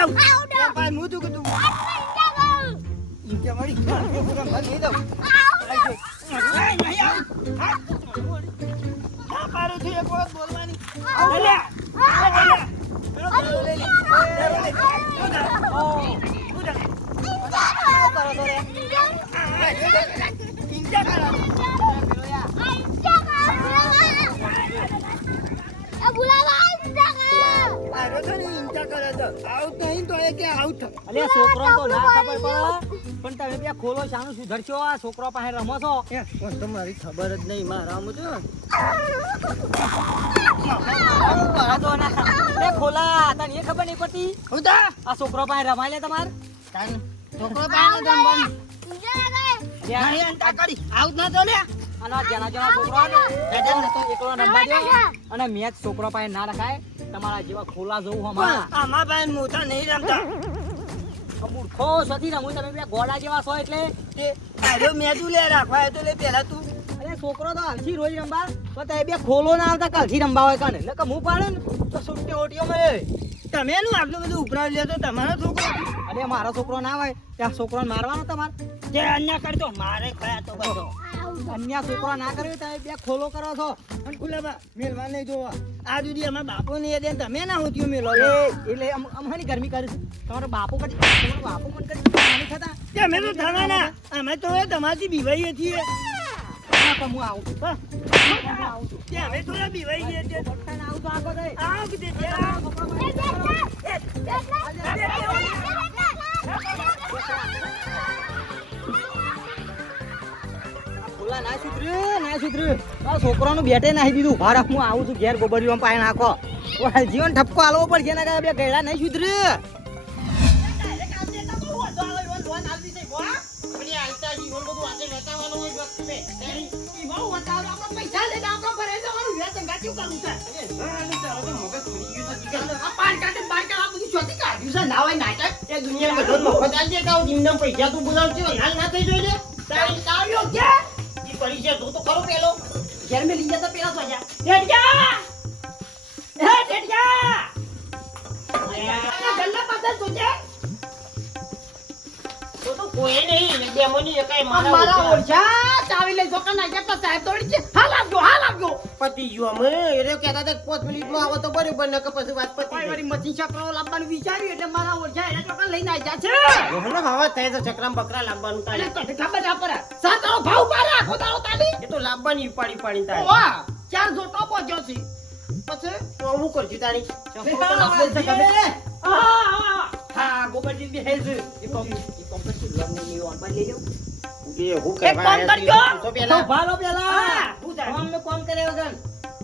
આવું ભાઈ હું તું કીધું ઇન્ડિયા મળી પૂરા મન લઈ દઉં ના પારું છું એક વખત બોલવાની છોકરો તો ના ખબર પડે પણ તમે ત્યાં ખોલો શાનું સુધરશો આ છોકરો પાસે રમો છો તમારી ખબર જ નહીં મારા ખોલા તને એ ખબર નહીં પડતી આ છોકરો પાસે રમાય લે તમારે છોકરો પાસે આવું ના તો લે અને મેચ છોકરો પાસે ના રખાય તમારા જેવા ખોલા જવું અમારા આમાં ભાઈ મોટા નહીં રમતા મૂર્ખો સતી રમું તમે બે ગોળા જેવા છો એટલે મેજુ લે રાખવા તો લે પેલા તું અરે છોકરો તો આવતી રોજ રમવા તો તે બે ખોલો ના આવતા કાલથી રમવા હોય કાને નકર હું પાડે ને તો સુટ્ટી ઓટીઓ મળે તમે નું આટલું બધું ઉપરાવી લે તો તમારો છોકરો અરે મારો છોકરો ના હોય ત્યાં છોકરાને મારવાનો તમારે જે અન્ય કરતો મારે ખયા તો બધો અન્ય છોકરો ના કર્યો તમે બે ખોલો કરો છો અને ખુલ્લા મેલવા નહીં જોવા આ સુધી અમારા બાપુ ને દે તમે ના હોતી મેલો એટલે અમારી ગરમી કરી તમારો બાપુ કરી તમારો બાપુ પણ કરી થતા અમે તો થવાના અમે તો તમારથી બીવાઈએ છીએ હું આવું છું અમે થોડા બીવાઈ ગયા છે આવું તો આગો દે ના સુધરે આ છોકરાનું બેટે નાખી દીધું ભાડા હું આવું છું ઘેર ગોબરીઓ પાય નાખો જીવન ઠપકો આલવો પડશે ને બે ગયડા નહીં સુધરે પૈસા તું બોલાવજો હાલ ના થઈ જોઈએ પૈસા તું તો ખરો પેલો ઘેર મેં લઈ જતા પેલા તો જા કોઈ નહીં ડેમોની એકાઈ મારા ઓરછા ચાવી લઈ જો કના જેટલા સાહેબ દોડી છે હાલ આવજો પતિ જો અમે એરે કહેતા હતા 5 મિનિટમાં આવો તો બરોબર ન કે પછી વાત પતી મારી મચી ચક્રો લાવવાનું વિચાર્યું એટલે મારા ઓરછા એને ચોકન લઈને આવી જા છે ઓહનો ભાવ થાય છે ચક્રામ બકરા લાવવાનું તારે એટલે ખબર ના પડે સાતારો ભાવ પારે આખો દાડો તાલી એ તો લાવવાની પાણી તારે વાહ ચાર જોટો પહોંચ્યો છે પછી તો હું કરજી તારી હા ગોબરજી બી હેલ છે એ કોમ્પ્લેક્સ લોન ની ઓન પર લઈ જાવ એ હું એક કામ કરજો તો પેલા ભાલો પેલા હું અમે કોમ કરે વગર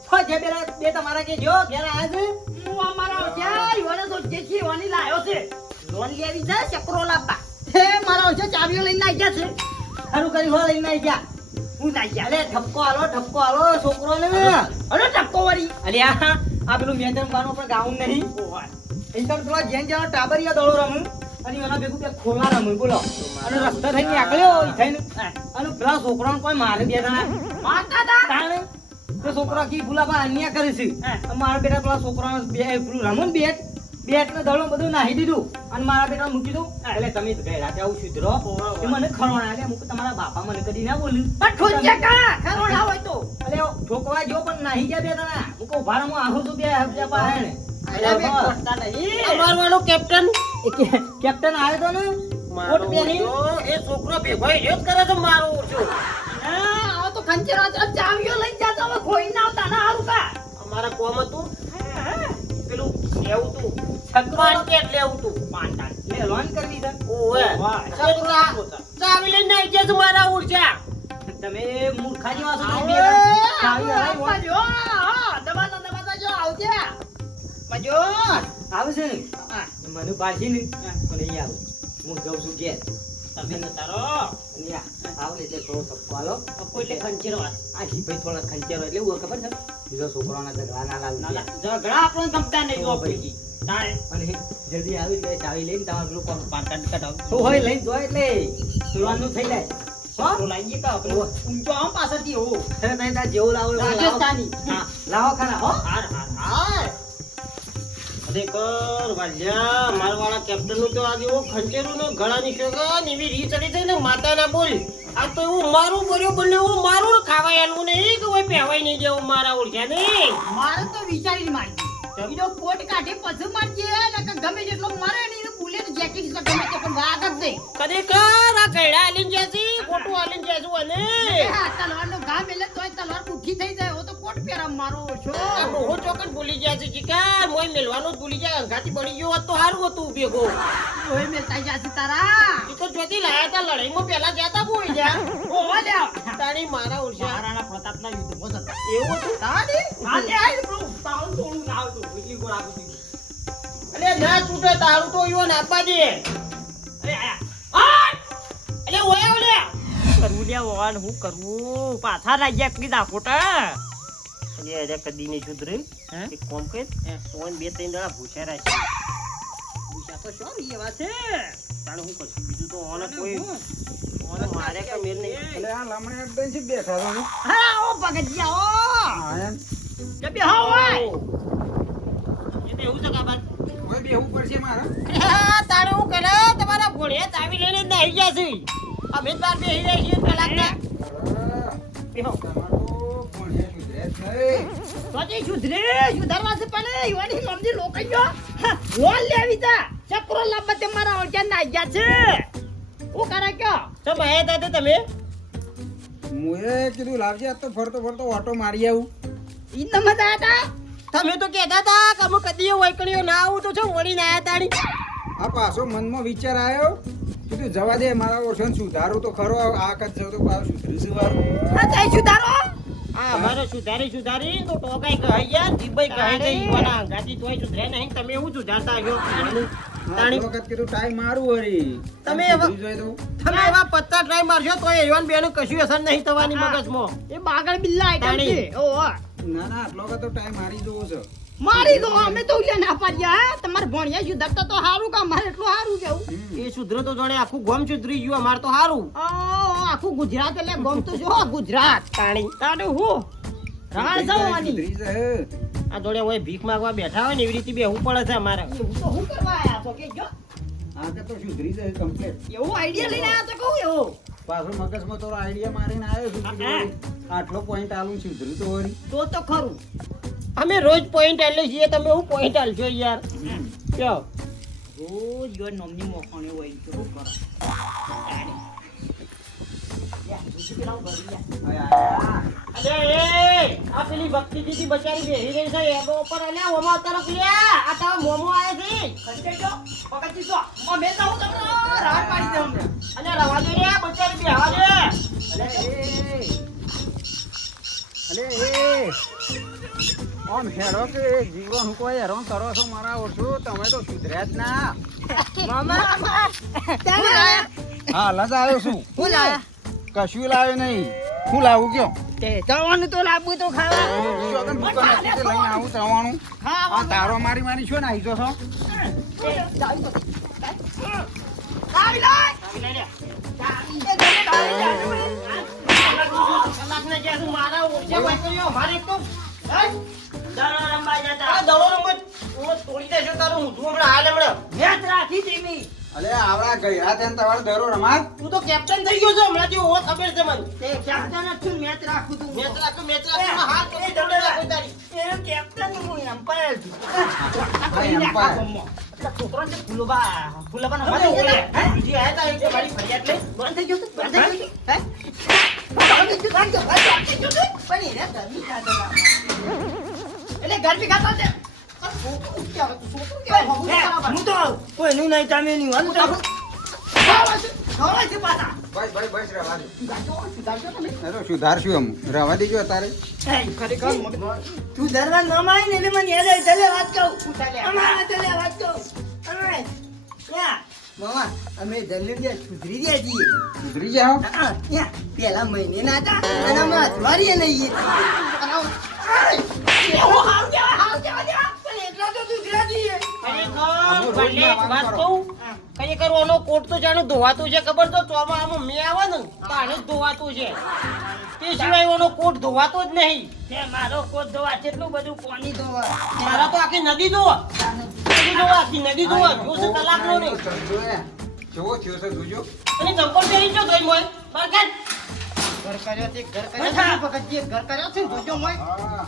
છો જે પેલા બે તમારા કે જો ઘેર આયા છે હું અમારા ક્યાં યોને તો જેથી વાની લાયો છે લોન લેવી છે ચક્રો લાવવા હે મારા છે ચાવીઓ લઈને આવી ગયા છે હારું કરી હો લઈને આવી ગયા હું ના ગયા લે ઠપકો આલો છોકરો ને અરે ઠપકો વાળી અલે આ પેલું મેદાન બાનો પર ગાઉન નહીં ઓય ઇન્ટર પેલા જેન જેનો ટાબરિયા દોડો રમું અને એના ભેગું બે ખોલા રમું બોલો અને રસ્તા થઈને નીકળ્યો થઈને અને પેલા છોકરાને કોઈ મારે બે જણા મારતા હતા તાણે તે છોકરા કી ગુલાબા અન્યા કરે છે મારા બેટા પેલા છોકરાને બે પેલું રમું બેટ ને દળો બધું નાહી દીધું અને મારા બેટા મૂકી દઉં એટલે તમે ગયડા આવું સુધરો એ મને ખરોણા એટલે હું તમારા બાપા મને કદી ના બોલ્યું પણ ઠોજે કા ખરોણા હોય તો એટલે ઠોકવા જો પણ નાહી ગયા બે જણા હું કહું ભાડામાં આવું છું બે પાસે અમારવાનો કેપ્ટન આવ્યો તો ને કોટ પહેરી એ છોકરો ભેગો જ કરે છે મારો ઓછો આવો તો ખંચેરો ચાવીઓ લઈ જાતો હવે કોઈ ના આવતા ના હારું કા અમારા કોમ હતું પેલું લેવું તું છકવાન કે લેવું તું પાંડા લે લોન કરવી છે ઓએ છકરા ચાવી લઈને આવી ગયા મારા ઓરછા તમે મૂર્ખા જેવા છો બે ચાવી હરાઈ દબાતા જો આવજે મજો આવશે ને મને પાછી ને મને અહીં આવ હું જાઉં છું ઘેર તમે તો તારો આવ એટલે થોડો સપ્પો આલો કોઈ એટલે ખંચેરો આ ભાઈ થોડા ખંચેરો એટલે એવું ખબર છે બીજો છોકરાના ઝઘડા ના લાલ ઝઘડા આપણને ગમતા નહીં જો પૈકી તારે અને જલ્દી આવી એટલે ચાવી લઈને તમારે પેલું પાન કાર્ડ કઢાવ તો હોય લઈને જો એટલે સુરવાનું થઈ જાય તો લાગી કા ઊંચો આમ પાછળથી હો અરે તઈ તા જેવું લાવો રાજસ્થાની હા લાવો ખરા હો હાર કર વાલ્યા મારવાળા કેપ્ટન નું તો આજે એવો ખંચેરું ને ગળાની શોગન એવી રી ચડી થઈ ને માતા ના બોલ આ તો એવું મારું કર્યો બને એવું મારું ને ખાવાયનું નહીં કે કોઈ પહેવાય નહીં જેવું મારા ઓળખ્યા નહીં મારે તો વિચારીને મારી બીજો કોટ કાઢે પછી મારજે નકર ગમે જેટલો મારે ને એને બુલેટ જેકેટ ગમે તે પણ વાગ જ દે કદી કર આ કૈડા આલીન જેસી કોટું આલીન જેસું અને આ તલવારનો ઘા મેલે તોય તલવાર ઉઠી થઈ જાય ઓ તો કોટ પહેરા મારો છો આ બહુ ચોકન ભૂલી ગયા છે ચિકા મોય મેલવાનું જ ભૂલી જાય અંગાથી બળી ગયો હોત તો સારું હતું ભેગો ઓય મેલતા જાસી તારા ચિકો જોતી લાયા તા લડાઈમાં પેલા જતા બોઈ જા ઓ લ્યા તારી મારા ઓળખ્યા મહારાણા પ્રતાપના યુદ્ધમાં હતા એવું હતું તારી હાલે આઈ બ્રો તાઉન તોડું ના આવતું બીજી ગોળ આપી અલે ના છૂટે તારું તો ઈવન આપવા દે અરે આયા અલે ઓય ઓલે કરવું લ્યા ઓન હું કરવું પાછા રાગ્યા કીધા ખોટા અલે અરે કદી નહીં સુધરે એક કોમ કર સોન બે ત્રણ દડા ભૂસ્યા રાખી પૂછા તો શું એ વાત છે તાણે હું કશું બીજું તો ઓને કોઈ ઓને મારે કે મેલ નહીં એટલે આ લમણે એકદમ છે બેઠા છો હા ઓ ભગતજી ઓ હા એમ કે બે હા ઓય એ બે હું સકા કોઈ બેહવું પડશે મારા તારે હું કરે તમારા ઘોડે ચાવી લઈને જ નાહી ગયા છે અમે તાર બેહી રહ્યા છીએ કલાકના બેહો તમારો ભણ્યા સુધરે જ નહીં. તો જે સુધરે સુધારવા છે પણ ઈવાની લમજી લોકઈયો લોન લેવી તા ચક્રો લાંબા તે મારા ઓળખ્યા ના ગયા છે હું કરે કયો તો ભાઈ હતા તમે મુએ કીધું લાવજે આ તો ફરતો ફરતો ઓટો મારી આવું ઈ નમત આયા તા તમે તો કહેતા હતા કે અમે કદી વૈકણીઓ ના આવું તો છો વળીને આયા તાણી આ પાછો મનમાં વિચાર આવ્યો કીધું જવા દે મારા ઓછો સુધારું તો ખરો આ કદ જવું તો પાછું સુધરીશું વારું હા તે સુધારો આ અમારે સુધારી તો ટોકાઈ કહી ગયા જીભાઈ કહે છે ઈવાના અંગાથી તોય સુધરે નહીં તમે એવું સુધારતા આવ્યો આ વખત કીધું ટાઈમ મારું વળી તમે એવા- સુધરી જાય તો તમે એવા પત્તા ટ્રાય મારશો તો એવાન બેનું કશું અસર નહીં થવાની મગજમાં એ બાગળ બિલ્લા આઈટમ છે ઓ ના ના આટલો વખત તો ટાઈમ મારી જવો છે મારી દો અમે તો ઉલ્યા ના પાડ્યા હા તમારે ભણ્યા સુધરતા તો સારું કામ મારે એટલું સારું કેવું એ સુધરો તો જાણે આખું ગોમ સુધરી ગયું અમાર તો સારું આખું ગુજરાત એટલે ગમતું જો ગુજરાત તાણી તારે હું રાણ જવાની સુધરી જાય આ જોડે હોય ભીખ માંગવા બેઠા હોય ને એવી રીતે બેહવું પડે છે અમારે એવું તો હું કરવા આયા છો કે જો આ કદ તો સુધરી જાય કમ્પ્લીટ એવું આઈડિયા લઈને આયા તો કહું એવું પાછો મગજમાં થોડો આઈડિયા મારીને આવ્યો છું કે હા. આટલો પોઈન્ટ આલું સુધરી તો વળી તો ખરું અમે રોજ પોઈન્ટ આલે છીએ તમે હું પોઈન્ટ આલશો યાર કયો રોજ યો નોમની મોખણે હોય તો શું કરો અરે એ આ પેલી ભક્તિ દીદી બચારી બેહી રહી છે એનો ઉપર અલ્યા ઓમાં તરફ લ્યા આ તારો મોમો આવે છે કંટે જો પકડજી જો મે તો હું તમને રાડ પાડી દઉં હમણાં અલ્યા રવા દે રે બચારી બેહવા દે અલે ઓમ હેડો કે જીવન હું કોઈ હેરાન કરો છો મારા ઓછું તમે તો સુધર્યા જ ના મામા તમે લાયા હા લજ આવ્યો છું હું લાયા કશું લાવ્યો નહીં હું લાવું કયો તે જવાનું તો લાવવું તો ખાવા ચોકન દુકાન હતી તે લઈને આવું ચવાનું હા આ તારો મારી મારી શું નાઈ જો છો આવી લાય કલાકને જ્યાં તું મારા ઓછા વાય કર્યો મારે એક તો દડો રમવા જતા આ દડો રમવા હું તોડી દેજો તારું હું હમણાં હાલ હમણાં મેચ રાખી ત્રીમી અલે આવડા ગયરા તેન તમારે દરો રમાત તું તો કેપ્ટન થઈ ગયો છે હમણાં જેવો હો ખબર છે મને તે કેપ્ટન જ છું મેચ રાખું તું મેચ રાખું હાથ કરી દડો રાખો તારી એ કેપ્ટન હું એમ્પાયર છું આ એમ્પાયર. છોકરો છે ફૂલબા ના હવે ઓલે હે બીજી આયા તા એક મારી ફરિયાદ લઈ બંધ થઈ ગયું તું? બંધ થઈ ગયું તું? હે? બંધ થઈ ગયું, બંધ થઈ ગયું તું? પણ એને ગરમી ખાતો ના. એટલે ગરમી ખાતો છે. આ છોકરો કેવો, છોકરો કેવો, હું બરાબર. હું તો કોઈનું નહીં તમે નહીં હું તો ખવાય છે પાછા. બસ રહેવા દે સુધારજો તમે. એ તો સુધારશું એમ રહેવા દેજો તારે ખરેખર તું ધરવા ન માય ને એટલે મને યાદ આવી તલે વાત કહું અમારે તલે વાત કહું અમે યા મામા અમે જલ્દી સુધરી ગયા છીએ સુધરી જાઓ યા પેલા મહિને ના હતા અને અમે અઠવાડિયે નહીં ખરેખર ઓનો કોટ તો જાણે ધોવાતું છે ખબર તો ચોમાસામાં મેં આવે ને તાણે જ ધોવાતું છે તે સિવાય ઓનો કોટ ધોવાતો જ નહીં મારો કોટ ધોવા કેટલું બધું પાણી ધોવા મારા તો આખી નદી ધોવા નદી જોવા આખી નદી જોવા જોશે કલાકનો નહીં ચંદુ એ કેવો થયો છે જોજો. અને ચંપલ પહેરી જો ધોઈ મોય બરકત ઘર કર્યો છે ઘર કર્યો છે ભગતજી ઘર કર્યો છે જોજો મોય હા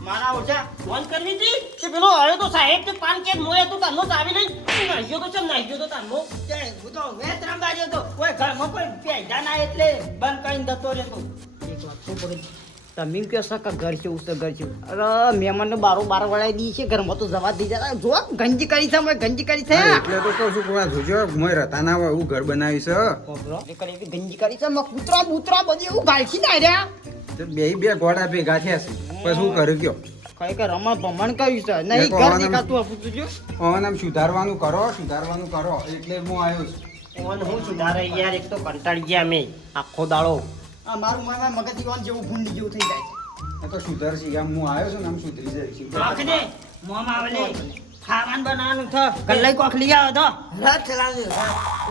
મારા ઓછા ફોન કરવી હતી કે પેલો આવ્યો તો સાહેબ કે પાન કે મોય તો તારનો ચાવી લઈ નાખ્યો તો ચમ નાખ્યો તો તારનો તે હું તો વેત રંગાડ્યો તો કોઈ ઘરમાં કોઈ પેજા ના એટલે બંધ કરીને જતો રહેતો એક વાત તો પડે તમે કે સકા ઘર છે ઉસ ઘર છે અરે મહેમાનને બારો બાર વળાઈ દી છે ઘરમાં તો જવા દી જતા જો ગંજી કરી છે મેં ગંજી કરી છે હા, એટલે તો કહું છું કે આ જોજો મોય રતા ના હોય એવું ઘર બનાવી છે. એ કરી એવી ગંજી કરી છે મેં કૂતરા બૂતરા બધી એવું ગાલસી ના રહ્યા તો બે ગોળા ભેગા થયા છે પછી શું કર્યું કયો કઈ કે રમણ ભમણ કર્યું છે નહીં ઘર દેખાતું હતું જો હવે આમ સુધારવાનું કરો એટલે હું આવ્યો છું. ઓન હું સુધારે યાર એક તો કંટાળી ગયા અમે આખો દાડો આ મારું મારા મગજ જીવન જેવું ભૂંડી જેવું થઈ જાય છે એ તો સુધરશી આમ હું આવ્યો છું ને આમ સુધરી જઈશ. રાખજે મોમાં આવલે ખાવાનું બનાવવાનું છે ગલ્લાઈ કોક લઈ આવો તો રાત ચલાવજો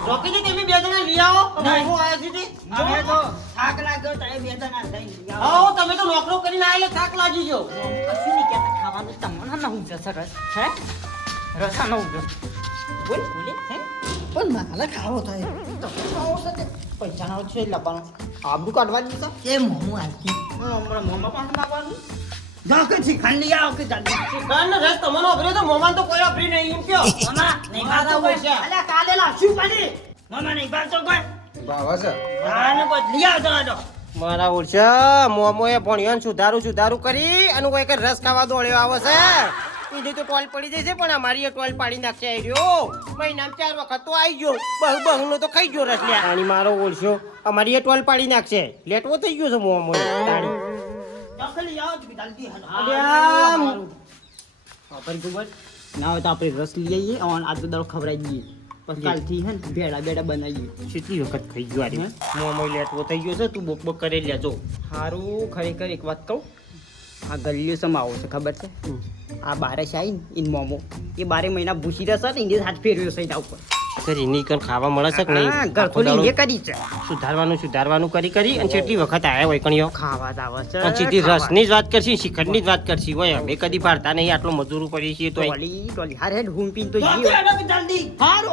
રોકી દે તમે બે જણા લઈ આવો નહીં. હું આયા છી તે. અમે તો થાક લાગ્યો તો એ વેદના થઈ લઈ આવો આવો તમે તો નોકરો કરીને આયેલા થાક લાગી ગયો કશું નહીં કહેતા ખાવાનું તમને ના હું જશે રસ હે રસા ન ઉજો બોલ બોલે હે પણ મારે ખાવો થાય તો ખાવો છે તે પૈસા ના છે લબાનો આબુ કાઢવા દીધા કે મોમો આલકી હમણાં મોમા પાસે માગવાનું જાકે શીખાણ લઈ આવો કે જલ્દી શિકારનો રસ તમને વાપર્યો તો મોમાન તો કોઈ વાપરી નહીં એમ કયો મામા નહીં મારા બાતો કોઈ ઓછા. અલ્યા કાલે લાવશું પાડી મામા નહીં બાતો કોઈ ભાવા છે આને કોઈ લઈ આવજો તો મારા ઓળશા મોમોએ ભણ્યો સુધારું કરી અને કોઈ રસ ખાવા દોડ્યો આવે છે ઈડી તો ટોલ પડી જશે પણ અમારી એ ટોલ પાડી નાખશે આઈ રહ્યો મહિનામાં 4 વખત તો આવી ગયો બહુ નો તો ખાઈ ગયો રસ લ્યા અને મારો ઓળશો અમારી એ ટોલ પાડી નાખશે લેટવો થઈ ગયો છે મોમો તાણી તો લઈ આવો જલ્દી અલ્યા, વાપર ગુબર ના હોય તો આપણે રસ લઈ આવીએ અને આ તો દાળ ખવડાવી દઈએ પછી કાલથી હે ને બેડા બનાવીએ કેટલી વખત ખાઈ ગયો આરી મોમો લેટવો થઈ ગયો છે તું બોક કરી લેજો સારું ખરેખર એક વાત કહું આ ગલ્લીઓ સમા આવો છે ખબર છે આ બારે શાઈ ને ઇન મોમો એ 12 મહિના ભૂસી રહેશે ને ઇન્ડિયા હાથ ફેરવ્યો છે એના ઉપર સર એની કણ ખાવા મળે છે કે હા, નહીં ઘરખોલી એ કરી છે સુધારવાનું કરી અને કેટલી વખત આયા હોય કણીઓ ખાવા જ આવે છે અને સીધી રસની જ વાત કરશી શિખંડની જ વાત કરશી હોય અમે કદી પાડતા નહીં આટલો મજૂરો કરીએ છીએ તો ટોલી હાર હેડ ઘૂમ પીને તો જલ્દી હારું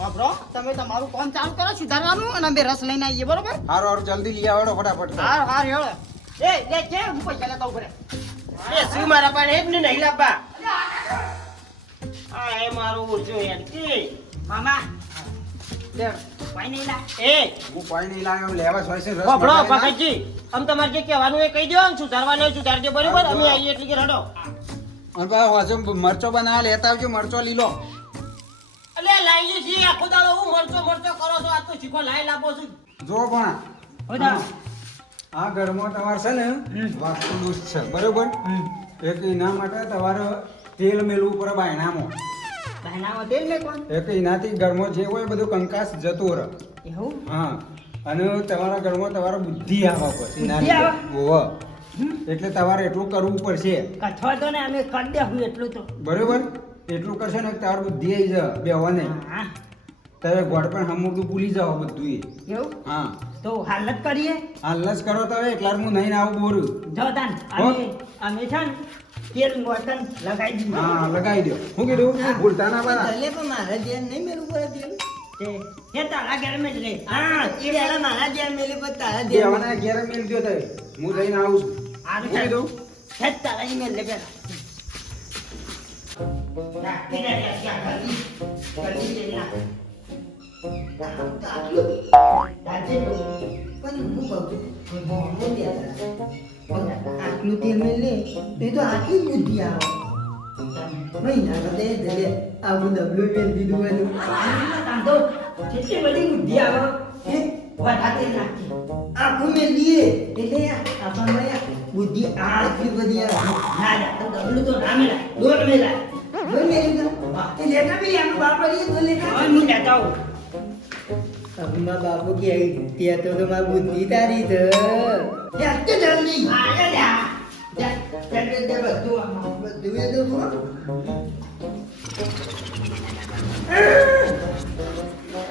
આપરો તમે તમારું કામ ચાલુ કરો સુધારવાનું અને અમે રસ લઈને આવીએ બરોબર હારું જલ્દી લઈ આવડો ફટાફટ. હાર હાર હેડો એ લે કે હું પૈસા લેતા ઉભરે એ શું મારા પાસે એમ ને નહીં લાવવા આ એ મારો ઓછો યાર કે મામા લે કોઈ નહીં લા એ હું કોઈ નહીં લાવ્યો લેવા હોય છે રસ બાપડો બનાવીને. ભગતજી આમ તમારે જે કહેવાનું એ કહી દો આમ સુધારવાનું એ સુધારજો બરોબર અમે આવીએ એટલે કે રડો અને પાછો હજુ મરચો બનાવવા લેતા આવજો મરચો લીલો. અલે લાવીએ છીએ આખો દાડો હું મરચો કરો છો આ તો શીખો લાઈ લાવો છું જો પણ હોદા આ ઘરમાં તમારે છે ને વાસ્તુ દોષ છે બરોબર એક એના માટે તમારે તેલ મેળવું પડે બાયણામાં બહેનામાં તેલ લે કોણ એક એનાથી ઘરમાં જે હોય બધું કંકાસ જતો રહે એવું હા અને તમારા ઘરમાં તમારે બુદ્ધિ આવે પછી એના બુદ્ધિ આવે? લીધે. હોવે. એટલે તમારે એટલું કરવું પડશે કઠવા તો ને અમે કરી દેવું એટલું તો બરોબર એટલું કરશે ને તમારી બુદ્ધિ આવી જાય બેવાને હા તમે ગોળ પણ હમુકું ભૂલી જાઓ બધું એ એવું હા તો હાલત કરીએ હાલ જ કરો તો એટલા હું નહીં આવું બોરું જો તાન હો? અમે છે ને તેલ બોટલ લગાવી દીધું હા લગાવી દો શું કીધું ભૂલતા ના પાડા પણ મારા જેમ નહીં મેલું પડે તેલ તે તારા ઘર મેં જ લે હા એ પેલા મારા જેમ મેલે પણ તારા જેમ બેવાના ઘેર મેલ દો તમે હું જઈને આવું છું આનું શું કીધું છે તારા ઈ મેલ લે પેલા રાખી દે ત્યાં ગલી તેલ ના આટલું તેલ મેં લે એ તો આટલી બુદ્ધિ આવે મહિના બધે ધરે આવું ડબલું મેં દીધું એનું તો કેટલી બધી બુદ્ધિ આવે હે વધારે નાખી આખું મેં લીએ એટલે આપણને બુદ્ધિ આટલી બધી આવે ના ના તો ડબલું તો ના મેલા દોર મેલા દોર મેલા એ લેતા બી આમ બાપડી દોર લેતા હું લેતા હું અમ્મા બાપુ કે ત્યાં તો મારી બુદ્ધિ તારી છે ત્યાં તો જલ્દી આયા જા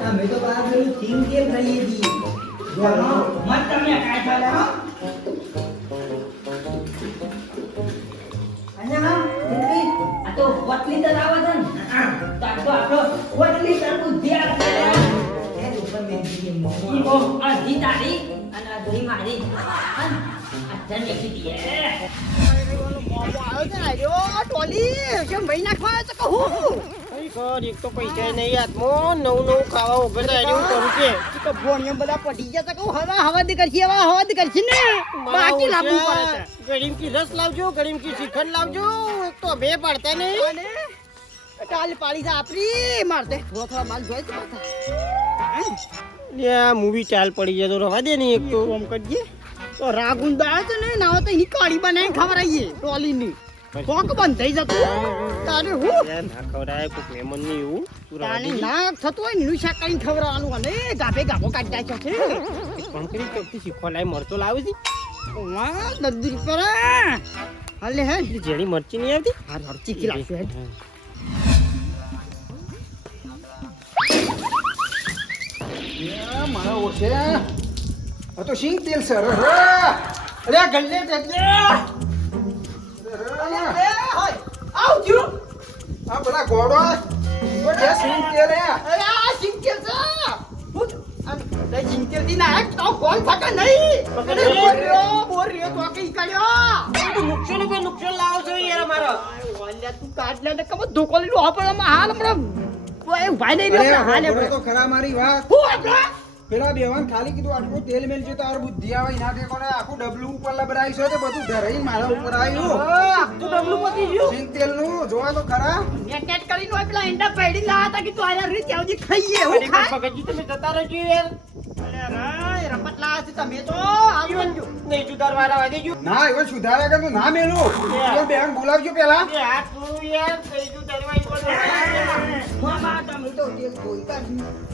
અમે તો બહાર પેલું સિંગ કેમ ખાઈએ છીએ મત તમે કાંઈ ચાલે હો અને હા આ તો વટલી તર આવે છે ને તાકો આપણો વટલી તર બુદ્ધિ આવે એ ઉપર મેલી મોમો ઈ મોમ અધી તારી અને અધી મારી અને અધન લેખી દીએ મોમો આવ્યો છે આયો ટોલી કેમ ભાઈ નાખવા તો કહું કઈ કર એક તો પૈસા નહીં હાથમાં નવું ખાવા ઉભર થાય એવું કરું છે કે ભોણિયા બધા પડી ગયા તો કહું હવા દી કરશી હવા દી કરશી ને બાકી લાવવું પડે છે ગરીમકી રસ લાવજો ગરીમકી શ્રીખંડ લાવજો એક તો બે પડતા નહીં અને ટાલ પાડી છે આપણી મારતે થોડા માલ જોઈ તો લ્યા મૂવી ચાલ પડી જાય તો રવા દે ને એક તો કોમ કરજે તો રાગુંદા છે ને ના તો એની કાળી બનાવીને ખવડાવીએ ટોલીની કોક બંધ થઈ જતું તારે હું યાર ના ખવડાય કોક મહેમાન ની એવું તું રવા તાને દેજે. ના થતું હોય નીનું શાક કરીને ખવડાવવાનું અને ગાભે ગાભો કાઢી નાખ્યો છે એક કામ કરી ચોકથી શીખવા લાય મરચો લાવે છે વાહ દદ્દુર પર હાલે હે એટલે જેની મરચી નહીં આવતી હાર હાર ચીકી લાગશે હે મારા ઓછે આ તો સિંગ તેલ સર અરે ગલ્લે તેજે આવજો આ પેલા ગોડો ઓડે સિંગ તેલ હે અરે આ સિંકેલ છે હું આ સિંકેલ દી ના તો કોણ ફટા નહીં બોર્યો તો કઈ કાઢ્યો તું નુકસાન ઉપર નુકસાન લાવો છો યાર મારો ઓલ્યા તું કાઢ લે ને કમ ધોકોલી લો આપણામાં હાલ હમણાં ઓય ભાઈ નહીં અરે રહ્યો હાલે ગોડો તો ખરા મારી વાત હું આપડા પેલા બેવાન ખાલી કીધું આટલું તેલ મેલજો તો આ બુદ્ધિ આવે એના કે કોને આખું ડબલું ઉપર લબરાઈ છે તો બધું ધરાઈ મારા ઉપર આવ્યું તું ડબલું પતી ગયું સિંગ તેલ નું જોવા તો ખરા નેટ કરીને ઓય પેલા ઈંડા પેડી લાયા તા કે તું આયા રીત આવજી ખાઈએ હું ખાય ભગતજી તમે જતા રહેજો યાર અરે રાય રમત લાયા છે તમે તો આવજો નહીં સુધારવા આવવા દેજો ના એવો સુધારા કર તો ના મેલું એ બેન બોલાવજો પેલા એ હાથ નું યાર કઈ સુધારવા મામા તમે તો તેલ ધોઈ કાઢ્યું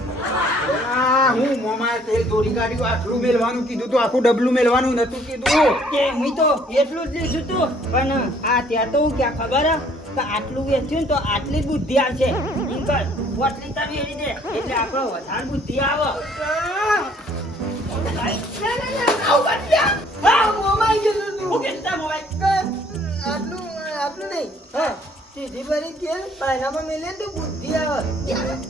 આ હું મોમાં તેલ દોરી કાઢ્યું આટલું મેલવાનું કીધું તો આખું ડબલું મેલવાનું નતું કીધું કે હું તો એટલું જ લીધું તું પણ આ ત્યાં તો હું ક્યાં ખબર હે કે આટલું વેચ્યું ને તો આટલી જ બુદ્ધિ આવશે ઈ કર વટલી તમે એની દે એટલે આપણો વધારે બુદ્ધિ આવે આટલું નહીં હા સીધી ભરી તેલ પાયનામાં મેલે તો બુદ્ધિ આવે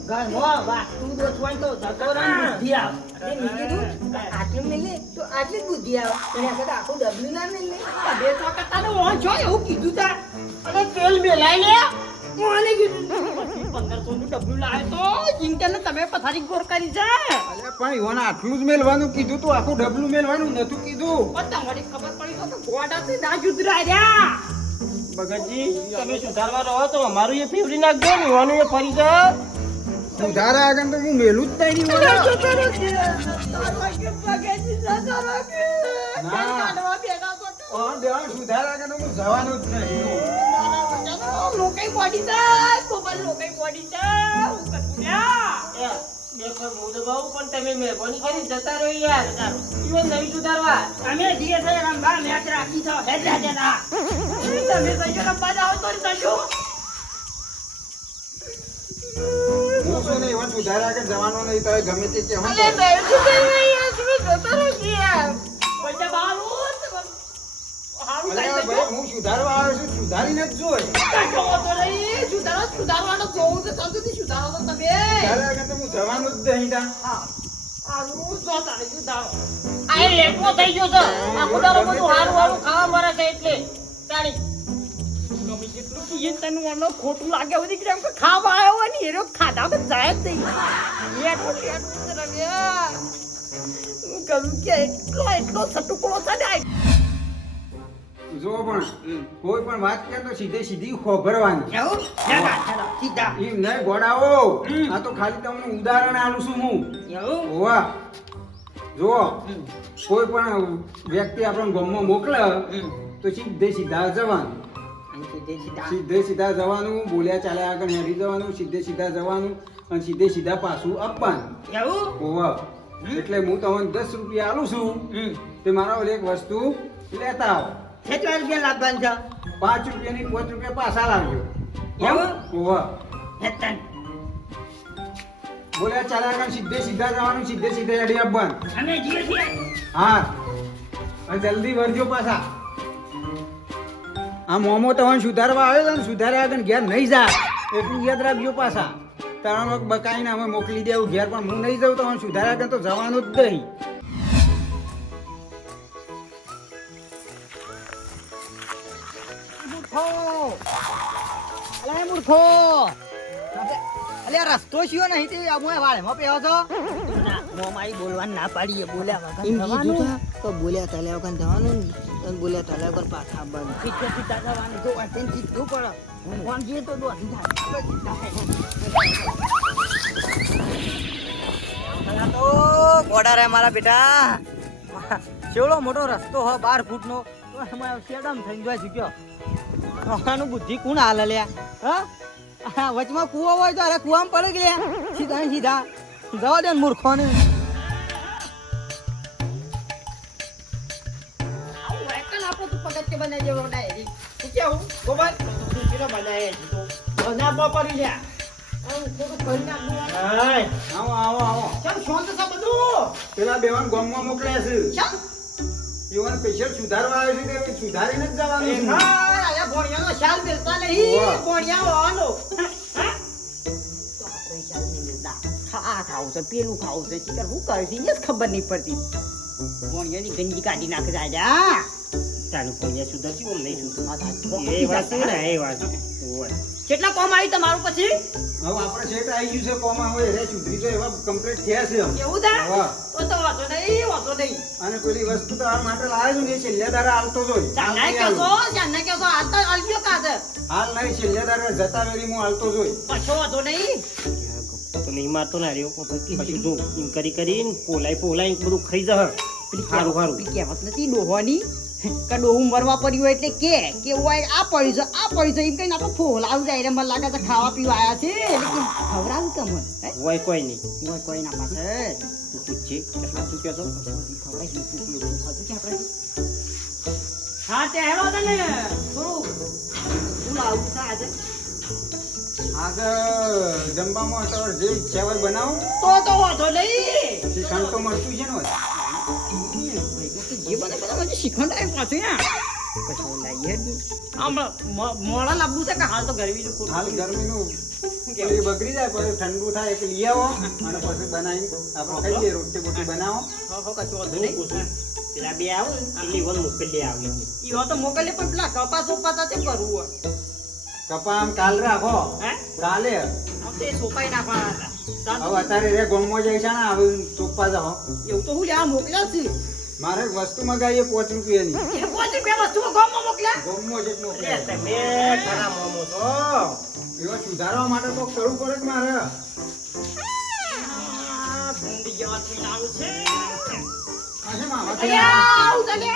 ઘરમાં વાસ્તુ દોષવાય તો જતોરામ બુદ્ધિ આવે એટલે મેં કીધું કે આટલું મેલે તો આટલી જ બુદ્ધિ આવે અને આપણે આખું ડબલું ના મેલે બે તો કરતા ઓન છો એવું કીધું તા અને તેલ મેલાય લે કોને કીધું 1500 નું ડબલું લાવે તો ચિંતાને તમે પથારી ગોર કરી છે અલ્યા પણ ઈવોને આટલું જ મેલવાનું કીધું તો આખું ડબલું મેલવાનું નતું કીધું પણ તમારી ખબર પડી તો ગોડાથી ના જુદરા રહ્યા ભગતજી તમે સુધારવા રહો તો અમારું એ ફેવરી નાખજો ને એવાનું એ ફરી જાય સુધારા આગળ તો હું મેલું જ નહીં ઈવોને. બેવાન સુધારા આગળ તો હું જવાનું જ નહીં લોકાઈ બોડી જાય કોબલ લોકાઈ બોડી જાય હું કરું એ બે પર હું દબાવું પણ તમે મહેરબાની કરી જતા રહો યાર ઈવન નહીં સુધારવા તમે જીએ છે રંબા મેચ રાખી છો હેડ રાજા ના તમે કઈ રંબા જાવ તો જજો હું શું નહીં ઈવોને સુધારા આગળ જવાનો નહીં તો ગમે તે કહેવાનું. અલે મેં સુધારવા યાર તમે જતા રહો યાર પૈસા બાલો હારું અલ્યા કાઈ ભાઈ હું સુધારવા આવ્યો છું સુધારીને જ જોઈ કાકો તો નહીં સુધારવાનો જોવું તો સમજતી સુધારો તો તમે સુધારા આગળ તો હું જવાનું જ નહીં તા. આનું જો તારે સુધારો આ એ લેટવો થઈ ગયો છે આખું દાડો બધું હારું હારું ખાવા મરે છે એટલે તાણી ગમે જેટલું કીએ તને મને ખોટું લાગે બધી કેમ કે ખાવા આવ્યો હોય ને એનો ખાધા તો જાય જ નહીં એટલો રમ્યા હું કહું કે એટલો સટુકડો થાય જો પણ કોઈ પણ વાત કરે તો સીધે સીધી ખોભરવાની જાઉં સીધા એમ નહીં ગોડાઓ આ તો ખાલી તમને ઉદાહરણ આલું છું હું એવું હોવા જો કોઈ પણ વ્યક્તિ આપણને ગામમાં મોકલે તો સીધે સીધા જવાનું સીધે સીધા જવાનું બોલ્યા ચાલ્યા આગળ હેરી જવાનું સીધે સીધા જવાનું અને સીધે સીધા પાછું આપવાનું એવું હોવા એટલે હું તમને 10 રૂપિયા આલું છું તે મારા ઓલી એક વસ્તુ લેતા આવો કેટલા રૂપિયા લાભવાન છે 5 રૂપિયાની 5 રૂપિયા પાછા લાવજો એવું? હોવા હેતન બોલ્યા ચાલ્યા આગળ સીધે સીધા જવાનું સીધે સીધે હેડી આપવાનું અમે જીએ છીએ હા અને જલ્દી વરજો પાછા આ મોમો તમને સુધારવા આવ્યો છે ને સુધાર્યા આગળ ઘેર નહીં જા એટલું યાદ રાખજો પાછા તારા બકાઈને અમે મોકલી દેવું ઘેર પણ હું નહીં જાઉં તમને સુધાર્યા આગળ તો જવાનું જ નહીં. મૂર્ખો અલે આ રસ્તો શિયો નહીં તે અમોય વાળેમાં પેવો છો મોમાઈ બોલવાનું ના પાડીએ બોલ્યા વગર જવાનું તો બોલ્યા તલ્યા વગર જવાનું ને બોલ્યા તલ્યા વગર પાછા બંધ સીધા સીધા જવાનું જો વાંચીને સીધું પડે હું કોણ જઈએ તો દોડી જાય તો ગોડા રે મારા બેટા છેવડો મોટો રસ્તો હ 12 ફૂટનો તો એમાં શેડમ થઈ જાય શીખ્યો આનું બુદ્ધિ કોણ હાલે લ્યા હા વચમાં કૂવો હોય તો અરે કૂવામાં પડે કે લ્યા સીધા ને સીધા જવા દે ને મૂર્ખોને આપણે તો પગથિયે બનાવી દેવો ડાયરી શું કેવું ગોબર તું બનાવે તો બનાવવા પડી લ્યા આવો આવો આવો ચાલ શાંત થા બધું પેલા બેવાન ગામમાં મોકલ્યા છે ચાલ એવાને સ્પેશિયલ સુધારવા આવ્યો છે તે સુધારીને જ જવાનું છે. આયા ભોણિયાનો શાલ મિલતા નહીં ભોણિયા હોવાનો આ ખાવું છે પેલું ખાવું છે ચીકર હું કરે છે એ જ ખબર નહીં પડતી ભોણિયાની ગંજી કાઢી નાખે જાય તારું કોણિયા સુધરતી ઓમ નહીં સુધરતું. એ એ વાત છે ને એ વાત ઓય. કેટલા કોમ આવી તમારું પછી હવે આપણે સેટ આવી ગયું છે કોમાં હવે રે સુધરી તો એવા કમ્પ્લીટ થયા છે એમ. એવું થાય હા. તો વાંધો નહીં અને પેલી વસ્તુ તો આ માટે લાવ્યો છું ને એ છેલ્લે દાડે હાલતો જ હોય. હાલ નહીં હાલું. આલજો કાજે હાલ નહીં છેલ્લે દાડે જતા વેરી હું હાલતો જ હોય. પછો વાંધો નહીં તો નહીં મારતો ના રહ્યો પછી જો એમ કરીને પોલાઈ બધું ખાઈ જશે. હારું હારું. પેલી કહેવત નથી ડોહોની કે ડોહું મરવા પડ્યું હોય એટલે કે હોય આ પડ્યું છે એમ કહીને આપણે ફોલાવું જાય એટલે મને લાગે છે ખાવા પીવા આવ્યા છે એટલે કે ખવડાવું કે મને હોય કોઈ નહીં. હોય કોઈ ના પાસે તું પૂછજે કે સાચું કહેશો. હા તે હેલો તને થોડું હું આવું છે આજે આગળ જમવામાં તમારે જે ઈચ્છા હોય બનાવો. તો વાંધો નહીં શ્રીખંડ તો મળતું છે ને હોય. જે બને બધા શીખંડ આવ્યું પાછું યાર કશું લાવીએ મોડા લાવવું છે કે હાલ તો ગરમી હાલ ગરમીનું પેલી બગડી જાય પછી ઠંડુ થાય એટલે લઈ આવો અને પછી બનાવી આપણે ખાઈએ રોટી બોટી બનાવો. કશું વાંધો હું નહીં પૂછું પેલા બે આવો ને પેલી વન મોકલી આવી. ઈવો તો મોકલે પણ પેલા કપાસ ઉપાતા છે કરવું હોય કપા આમ કાલ રાખો હે કાલે આમ તો એ સોપાઈ નાખવાના હતા હવે અત્યારે રે ગોમમાં જાય છે ને હવે ચોપ્પા જાઓ. એવું તો હું લ્યા મોકલ્યા છે મારે એક વસ્તુ મગાવીએ 5 રૂપિયાની. એ પોતે બે વસ્તુ ગામમાં મોકલ્યા ગોમમાં જ એક મોકલ્યા. તમે ખરા મોમો છો. એવા સુધારવા માટે તો કરવું પડે જ મારે. ભૂંડી જેવા થઈને આવું છે આ છે મામા છે. આવું તને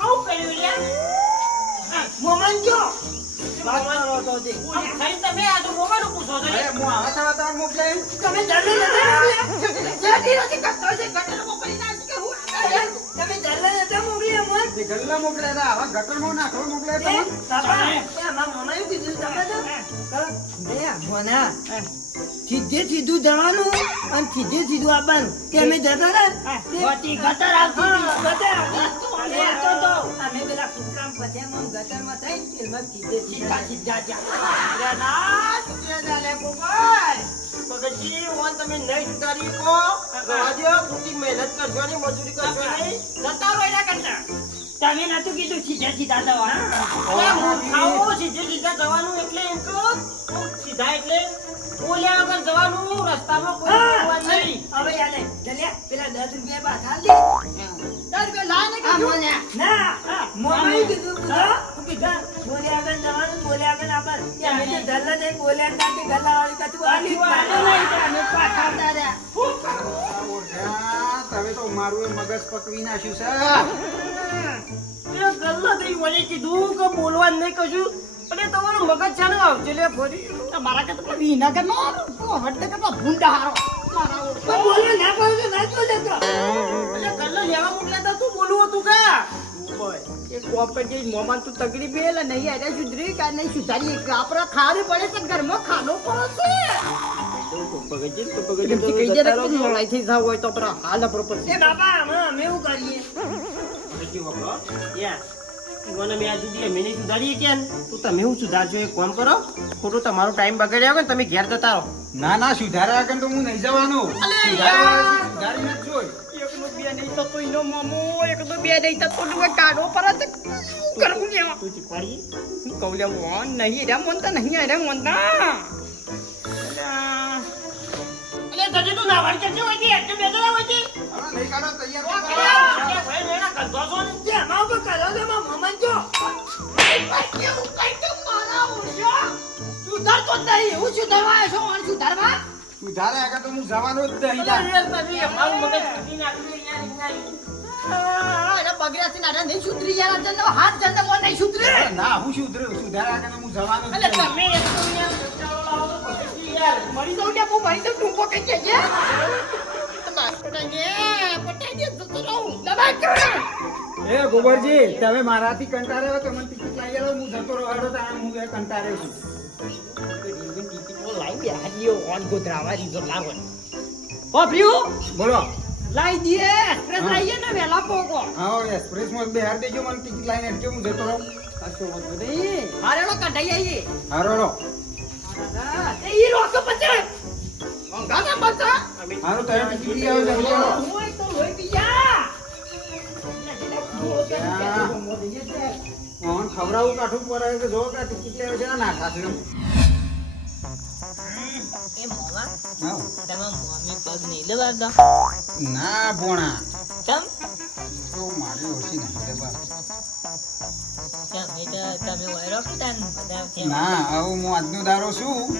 આવું કર્યું લ્યા મોમન જો વાત કરો તો તે ખાઈ તમે આ તો મોમાનું પૂછો છો. અરે હું આવા થવા તાર મોકલાય. તમે જલ્દી નથી કરતો છે ગટર મોકલી નાખી કે હું તમે જલ્દી નથી મોકલી અમન તે ગલ્લા મોકલ્યા હતા આવા ગટરમાં નાખવા મોકલ્યા હતા. સીધે સીધું જવાનું અને સીધે સીધું આવવાનું અમે જતા ને ગટર આવતી અમે પેલા કુતરામ પથેમાં ગટરમાં થઈ એમાં સીધે સીધા પગજી ઓન તમે નહીં સુધારી કો આજે પૂરી મહેનત કરશો ને મજૂરી કરશો નહીં. જતા રહો એના કરતા તમે નતું કીધું સીધા સીધા જવા અરે મૂર્ખાઓ સીધે સીધા જવાનું એટલે એમ કહો સીધા એટલે બોલ્યા વગર જવાનું રસ્તામાં કોઈ રોકવાનું નહીં. હવે યાલે જલ્યા પેલા 10 રૂપિયા પાછા દે 10 રૂપિયા લા ને કીધું ના મોમાઈ કીધું કીધું બોલ્યા આગળ જવાનું બોલ્યા આગળ આપણ કે અમે તો ધલ્લા દે બોલ્યા તા કે ગલ્લા વાળી કતું આલી નહીં અમે પાછા આવતા રહ્યા ઓઢા, તમે તો મારું એ મગજ પકવી નાખ્યું છે. એ ગલ્લા થઈ વળી કીધું કે બોલવાનું નહીં કશું અને તમારું મગજ છે ને આવજે લે ફરી મારા કે તો વિનાગર નો હટ કે ભૂંડા હારો મારા બોલો ના બોલો ના બોલે તો એટલે ગલ્લો લેવા મોકલ્યા તા તું બોલવું હતું કા એક કોપરેટિવ મોમાન તું તગડી બેલ નહીં આરે સુધરી કા નહીં સુધારી આપરા ખારી પડે તો ઘરમાં ખાનો પડે પગજી તો છે એમથી કહી દે કે લડાઈ થઈ જાવ હોય તો પર હાલ આપરો પર એ બાબા અમે એવું કરીએ પગજી વપરો યા ઈવોને મેં આજ સુધી અમે નહીં સુધારીએ કે તો તમે હું સુધારજો એક કામ કરો ખોટું તમારો ટાઈમ બગાડ્યા હોય ને તમે ઘેર જતા રહો ના ના સુધારા આગળ તો હું નહીં જવાનો સુધારીને જ જોઈ એકનો બે નહીં થતો એનો મામો એકનો બે નહીં થતો તું કાઢો પરત કરું લેવા તું શીખવાડીએ કૌલે મોન નહીં રે મોનતા નહીં રે મોનતા અલે જજે તું ના વાળ કે હોય છે એકદમ બેજો હોય છે હવે નહીં કાઢો તૈયાર ભાઈ મેના કરતો છો ને જે માવ કો કરો લે માં મમન જો કેવું કઈ તો મારા ઉડ્યો સુધાર તો નહીં હું સુધારવા છો ઓન સુધારવા સુધારા આગળ તો હું જવાનો જ નહીં અરે યાર તમે મારું મગજ ફૂટી નાખ્યું યાર અરે બગડ્યાથી નાડા નહીં સુધરી યાર જન હાથ જન મોન નહીં સુધરે અરે ના હું સુધર્યું સુધારા આગળ હું જવાનો જ અલે નહીં તમે એકદમ યાર કંટાળો લાવો તો પછી યાર મરી જાઉં ને હું મરી જાઉં ટૂંપો કઈ કે છે એ ગોબરજી તમે મારાથી કંટાળે હોય તો મને ટિકિટ લાવી આલો હું જતો રહ્યો તાણે હું એ કંટાળે છું બોલો લાઈ દીએ એક્સપ્રેસ લાઈએ ને વેલા પોકો હા એક્સપ્રેસમાં બેહાર દેજો મને ટિકિટ લાવીને હેડજો હું જતો રહું કશો વાંધો નહીં હારેલો કઢાઈ આઈએ હારો રો એ ઈ રોક પછી મંગાના બતા હારો તારે ટિકિટ લઈ આવો જલ્દી આવો ઓય તો લોઈ બીયા મોહન ખવડાવું કાઠું પડે કે જો કે ટિકિટ લેવા છે ના ખાશે એ મોવા હા. તમે મમ્મી પગ નહીં દબાવતા ના ભોણા ચમ તો મારી ઓછી નહીં દબા ચમ એ તો તમે વાયરો કરતા ને બધા કેમ ના હવે હું આજનો દારો છું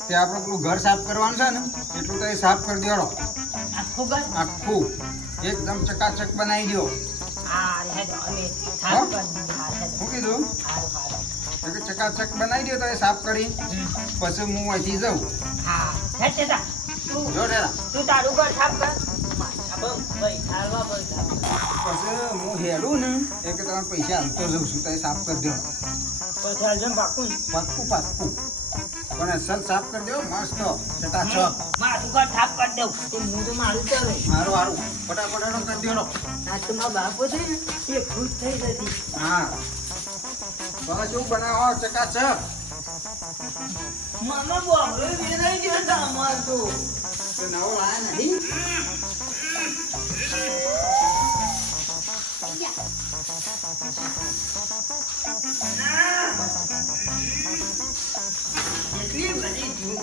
તે આપણે પેલું ઘર સાફ કરવાનું છે ને એટલું તો એ સાફ કરી દેડો આખું ઘર આખું એકદમ ચકાચક બનાવી દો આ હેડ અમે હા? થાક પર આ હેડ શું કીધું હારું હારું એટલે ચકાચક બનાવી દો તો એ સાફ કરી પછી હું અહીંથી જાઉં હા હેડ ચેતા તું જો ડેરા તું તારું ઘર સાફ કર માથા બમ ભાઈ હાલવા બમ પછી હું હેડું ને એ કે તમે પૈસા હાલતો જઉં છું તો એ સાફ કરી દો પછી હાલજો પાકું પાક્કું પાક્કું પણ અસલ સાફ કરી દો મસ્ત ચકાચક મારું ઘર સાફ કરી દઉં તે હું તો મારું કરું મારું સારું ફટાફટ એનો કરી દેડો આ તો મારા બાપુ છે ને એ ખુશ થઈ જતી હા તો શું બનાવો ચકાચક મામા બોબડો વેરાઈ ગયો તો અમાર તો તો નવો લાયા નહીં એટલી બધી જૂ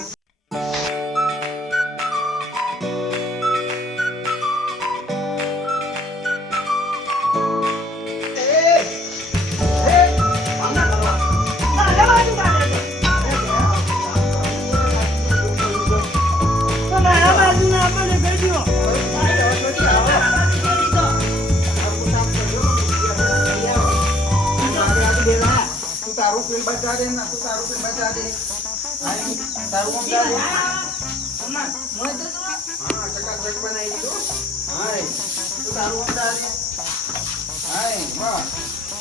તું તારું પેલ બચા દે ના તું તારું પેલ બચા દે આઈ તારું આમ જા દે હા ચકાચક બનાવી દીધું હાય તું તારું આમ જા દે હાય બસ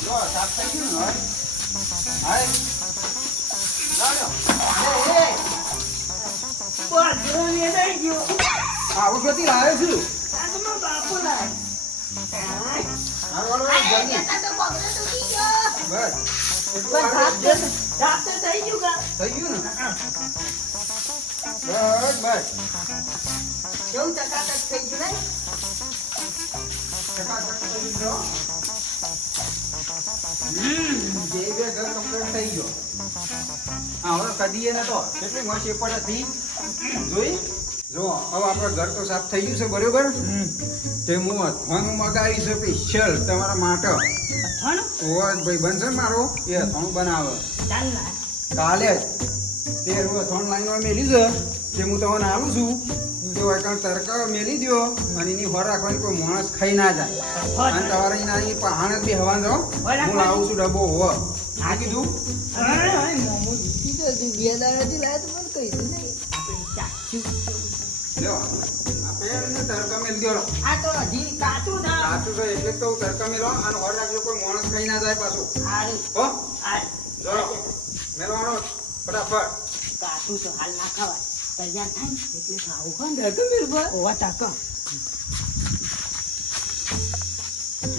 લો સાફ થઈ ગયું ને હાય લાડો આવું ક્યાંથી લાવ્યો છું હાલો હાલો જલ્દી બસ એટલું આગળ જ થઈ ગયું ને બસ બસ ચકાચક થઈ ગયું જે બે ઘર કમ્પ્લીટ થઈ ગયો હા હવે કદીએ ને તો કેટલી મસ્ત એ પડે હતી જોઈ જો હવે આપણું ઘર તો સાફ થઈ ગયું છે બરોબર તે હું અથવાનું મગાવી છે સ્પેશિયલ તમારા માટે ઓય ભાઈ બનશે ને મારો એ અથાણું બનાવે કાલે જ તે અથાણું લાઈનમાં મેલી છે તે હું તમને આલું છું તો એકણ તડકા મેલી દો અને એની હોર રાખવાની કોઈ માણસ ખાઈ ના જાય અને તમારે એના અહીં પહાણ જ બેહવાનું રહો હું લાવું છું ડબ્બો હોવ આ કીધું લ્યો આ પેરને તડકા મેલી દો કાચું છે એટલે જ કહું તડકા મેલો અને હોર રાખજો કોઈ માણસ ખાઈ ના જાય પાછું હો જો મેલવાનો ફટાફટ કાચું તો હાલ ના ખવાય તૈયાર થાય ને એટલે ખાવું કોણ ઓવા તાકા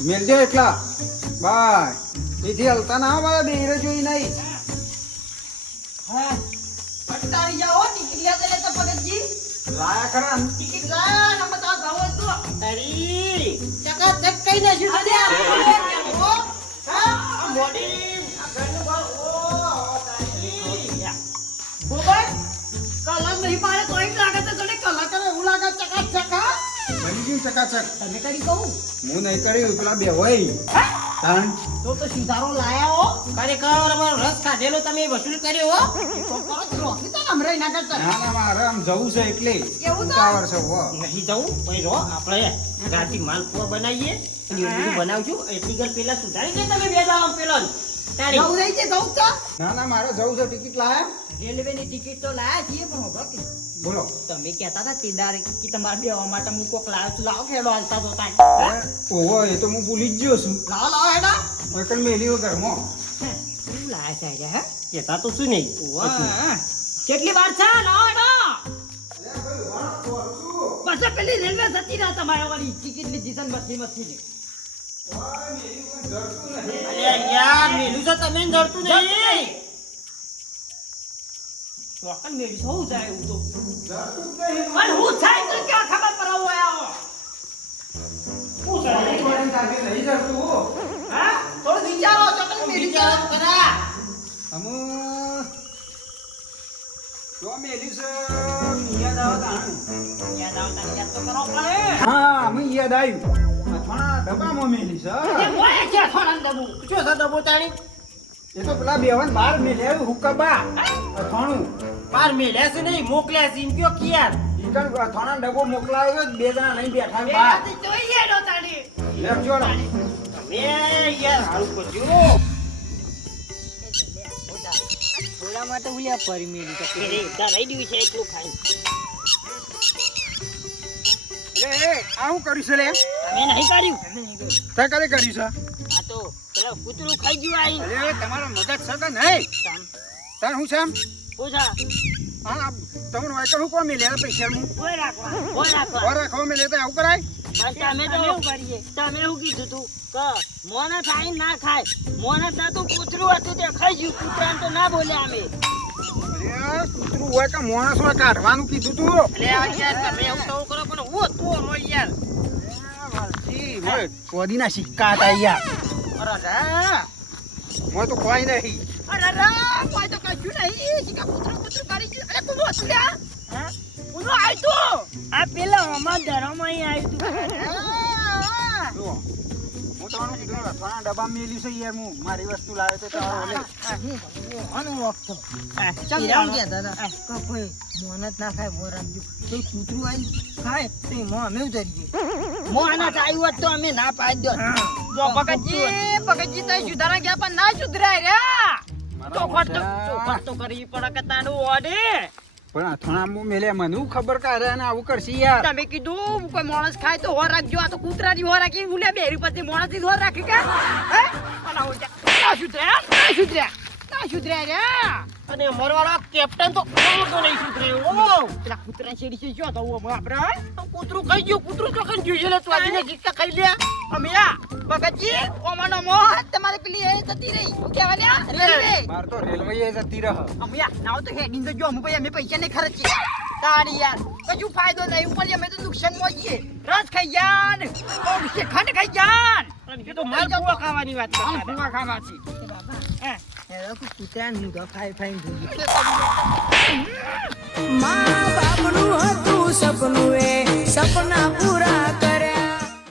મેલજો એટલા બાય એથી હલતા ના મારા બેરે જોઈ નહીં. હા પટાડી જાઓ ટિકિટ લેતા લેતા ભગતજી લાયા ખરા ને? ટિકિટ લા નંબર તો જાવ તો તારી ચકાચક કઈ નાખ્યું અરે આ આ મોડી આ ઘરનું બાર ઓ તારી બોબર કલર નહીં મારે તો એમ લાગે છે તને કલર કરે એવું લાગે ચકાચક હા બની ગયું ચકાચક. તમે કરી કહું હું નહીં કર્યું પેલા બે હોય તાણ. તો સીધારો લાયા હો ખરેખર અમારો રસ ખાધેલો તમે વસૂલ કર્યો હો તો પરત રોકી તો નમરાઈ ના કરતા ના ના મારે આમ જવું છે એટલે એવું તો? ઉતાવળ છે હો. નહીં જવું ભાઈ રો આપણે રાતી માલપુઆ બનાવીએ અને એવું બધું બનાવજો એટલી ઘર પેલા સુધારી દે તમે બે દાવ પેલો તારી જવું રહી છે જવું તો ના ના મારે જવું છે. ટિકિટ લાયા? રેલવેની ટિકિટ તો લાયા છીએ પણ હોભળો કે બોલો. તમે કહેતા હતા તેદાર કે તમારે બેવા માટે હું કોક લાવ્યો છું લાવો ખેડો હાલતા તો તાય ઓહો એ તો હું ભૂલી જ ગયો છું. લાવો લાવો હેડા વૈકલ મેલી વગર ઘરમાં. શું લાયા છે હે કહેતા તો શું નહીં વાહ કેટલી વાર છે લાવો હેડા બસ પેલી રેલવે જતી રહ્યા તમારા વાળી ટિકિટ લીધી છે ને બસની મસ્તી અરે યાર મેલું છે તમે જડતું નહીં ચોકન મેળી થવું જાય એવું તો પણ હું થાય તો ક્યાં ખબર પડાવો આવો હા થોડું વિચારો ચોકન મેળી વિચારો તો ખરા અમુ જો મેલી છે યાદ આવે તાણ. યાદ આવતા યાદ તો કરો પડે હા અમે યાદ આવ્યું. અથાણા ડબ્બામાં મેલી છે. એ મોય છે થોડા દબુ શું છે ડબ્બો તાણી એ તો પેલા બેવન બહાર મેલ્યા હુક્કા અથાણું. પાર મેલ્યા છે નહીં મોકલ્યા છે એમ કયો કિયાર ઈકન અથાણા ડબ્બો મોકલાયો તો બે જણા લઈને બેઠા એ બહાર. આથી જોઈએ નો તાડી લેખજો ને. તમે યાર હારું કરજો થોડા માટે ઉલ્યા પરી મેલી તો એ તાર રહી ગયું છે એટલું ખાઈ એ આ હું કર્યું છે લે? તમે નહીં કર્યું તે કદે કર્યું છે? આ તો પેલા કૂતરું ખાઈ ગયું આઈ અરે તમારો મગજ છે કે નહીં? તાર હું છે આમ? પૂછા હા તમને વાયકલ હું કોણ મેલ્યા પૈસા હું કોઈ રાખવા ઓર રાખવા મેલે તો આવું કરાય? પણ તમે તો એવું કરીએ તમે એવું કીધું તું કે મોને થાય ના ખાય મોને થતું કૂતરું હતું તે ખાઈ ગયું કૂતરાને તો ના બોલ્યા અમે અરે કૂતરું હોય કે માણસ હોય કાઢવાનું કીધું તું. એટલે આ યાર તમે એવું તો કરો પણ હું તું અમાર યાર વાલજી મોય કોદીના સિક્કા હતા યાર. અરે મોય તો કોઈ નહીં. અરે રા કોઈ તો કશું નહીં શીકા કૂતરું કૂતરું કરી ગયું અરે કુનો હતું લ્યા હા કુનો આઈ તો આ પેલા અમાર ધરામાં અહીં આવ્યું જુઓ, હું તમારું કીધું ને, અથાણા ડબ્બા મેલી છે યાર. હું મારી વસ્તુ લાવ્યો તો તમારો લે. આનું વખત ચમ તું કે દાદા કોઈ મોનત ના ખાય મો રાખજો કોઈ કૂતરું આઈ ખાય તો મો અમે ઉતરી ગઈ મો આના ચાઈ હોત તો અમે ના પાડ દો જો ભગતજી તો સુધારા ગયા પણ ના સુધરાય રે ચોખટ તો કરી પડે કે તાનું ઓડે પણ અથાણામાં મેલે મને હું ખબર કાઢે ને આવું કરશે યાર. તમે કીધું કોઈ માણસ ખાય તો હોર રાખજો આ તો કૂતરાની હોર રાખી ઉલે બેરી પછી માણસ ની હોર રાખી કે હે અલા ઓજા ના સુધર્યા રે અને અમારવાળા કેપ્ટન તો કોણ નહીં સુધર્યો પેલા કૂતરા શેરી છે જો તો આપણે કૂતરું ખાઈ ગયું કૂતરું તો ખાઈ ગયું એટલે તું આવીને જીતકા ખાઈ લે અમિયા ભગતજી ઓમાનો મો તમારે પેલી એ જતી રહી શું કહેવાય રેલવે માર તો રેલવે જતી રહ. અમિયા નાવ તો હેડિંગ તો જો અમે અમે પૈસા નહીં ખર્ચી તારી યાર કશું ફાયદો નહીં ઉપર અમે તો નુકસાન માં જઈએ રસ ખાઈ જાન ખંડ ખાઈ જાન એ તો માલપુઆ ખાવાની વાત આમ કરતા ફુવા ખાવાથી કૂતરા નું ખાઈ ખાઈ મા બાપનું હતું સપનું એ સપના પૂરા